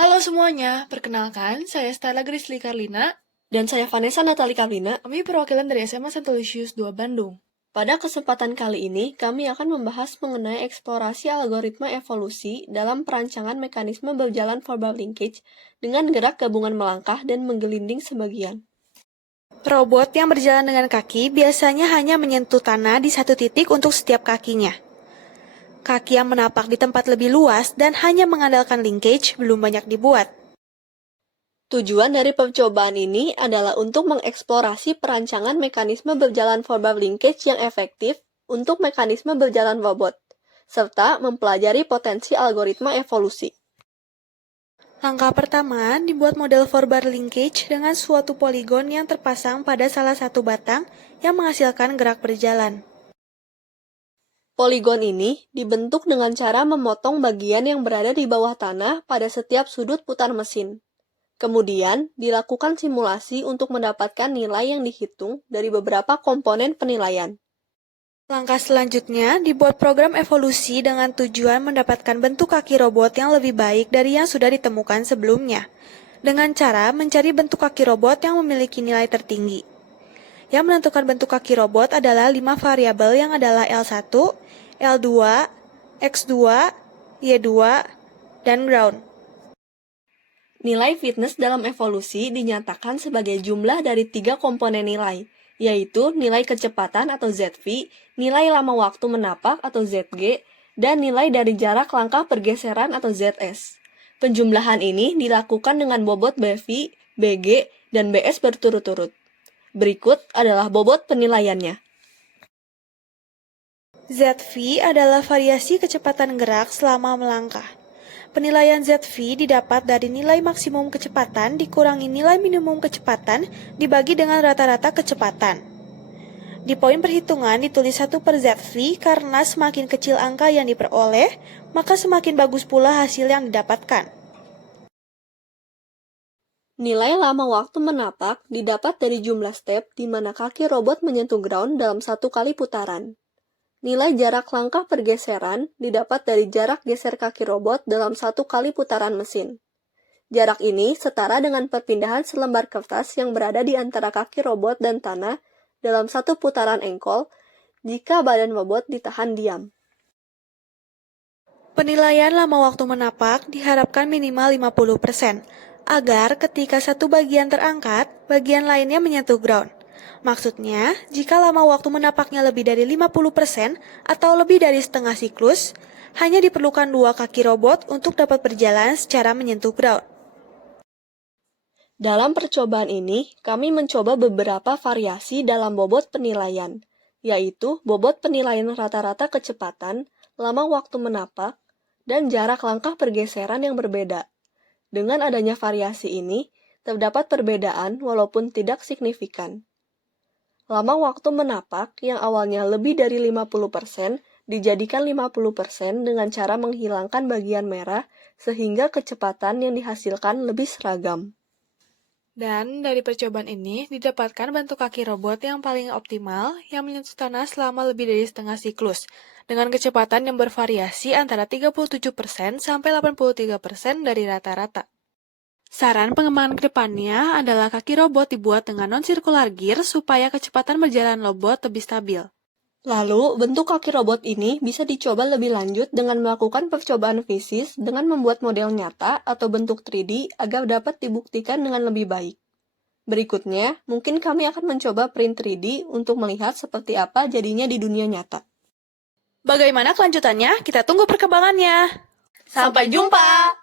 Halo semuanya, perkenalkan, saya Stella Grisly Carlina. Dan saya Vanessa Natali Karlina. Kami perwakilan dari SMA St. Aloysius II Bandung. Pada kesempatan kali ini, kami akan membahas mengenai eksplorasi algoritma evolusi dalam perancangan mekanisme berjalan verbal linkage dengan gerak gabungan melangkah dan menggelinding sebagian. Robot yang berjalan dengan kaki biasanya hanya menyentuh tanah di satu titik untuk setiap kakinya. Kaki yang menapak di tempat lebih luas dan hanya mengandalkan linkage belum banyak dibuat. Tujuan dari percobaan ini adalah untuk mengeksplorasi perancangan mekanisme berjalan verbal linkage yang efektif untuk mekanisme berjalan robot, serta mempelajari potensi algoritma evolusi. Langkah pertama, dibuat model verbal linkage dengan suatu poligon yang terpasang pada salah satu batang yang menghasilkan gerak berjalan. Poligon ini dibentuk dengan cara memotong bagian yang berada di bawah tanah pada setiap sudut putar mesin. Kemudian, dilakukan simulasi untuk mendapatkan nilai yang dihitung dari beberapa komponen penilaian. Langkah selanjutnya, dibuat program evolusi dengan tujuan mendapatkan bentuk kaki robot yang lebih baik dari yang sudah ditemukan sebelumnya, dengan cara mencari bentuk kaki robot yang memiliki nilai tertinggi. Yang menentukan bentuk kaki robot adalah 5 variabel yang adalah L1, L2, X2, Y2, dan ground. Nilai fitness dalam evolusi dinyatakan sebagai jumlah dari 3 komponen nilai, yaitu nilai kecepatan atau ZV, nilai lama waktu menapak atau ZG, dan nilai dari jarak langkah pergeseran atau ZS. Penjumlahan ini dilakukan dengan bobot BV, BG, dan BS berturut-turut. Berikut adalah bobot penilaiannya. ZV adalah variasi kecepatan gerak selama melangkah. Penilaian ZV didapat dari nilai maksimum kecepatan dikurangi nilai minimum kecepatan dibagi dengan rata-rata kecepatan. Di poin perhitungan ditulis 1 per ZV karena semakin kecil angka yang diperoleh, maka semakin bagus pula hasil yang didapatkan. Nilai lama waktu menapak didapat dari jumlah step di mana kaki robot menyentuh ground dalam 1 kali putaran. Nilai jarak langkah pergeseran didapat dari jarak geser kaki robot dalam 1 kali putaran mesin. Jarak ini setara dengan perpindahan selembar kertas yang berada di antara kaki robot dan tanah dalam 1 putaran engkol jika badan robot ditahan diam. Penilaian lama waktu menapak diharapkan minimal 50%, agar ketika satu bagian terangkat, bagian lainnya menyentuh ground. Maksudnya, jika lama waktu menapaknya lebih dari 50% atau lebih dari setengah siklus, hanya diperlukan 2 kaki robot untuk dapat berjalan secara menyentuh ground. Dalam percobaan ini, kami mencoba beberapa variasi dalam bobot penilaian, yaitu bobot penilaian rata-rata kecepatan, lama waktu menapak, dan jarak langkah pergeseran yang berbeda. Dengan adanya variasi ini, terdapat perbedaan walaupun tidak signifikan. Lama waktu menapak yang awalnya lebih dari 50% dijadikan 50% dengan cara menghilangkan bagian merah sehingga kecepatan yang dihasilkan lebih seragam. Dan dari percobaan ini, didapatkan bentuk kaki robot yang paling optimal yang menyentuh tanah selama lebih dari setengah siklus, dengan kecepatan yang bervariasi antara 37% sampai 83% dari rata-rata. Saran pengembangan kedepannya adalah kaki robot dibuat dengan non-circular gear supaya kecepatan berjalan robot lebih stabil. Lalu, bentuk kaki robot ini bisa dicoba lebih lanjut dengan melakukan percobaan fisis dengan membuat model nyata atau bentuk 3D agar dapat dibuktikan dengan lebih baik. Berikutnya, mungkin kami akan mencoba print 3D untuk melihat seperti apa jadinya di dunia nyata. Bagaimana kelanjutannya? Kita tunggu perkembangannya. Sampai jumpa!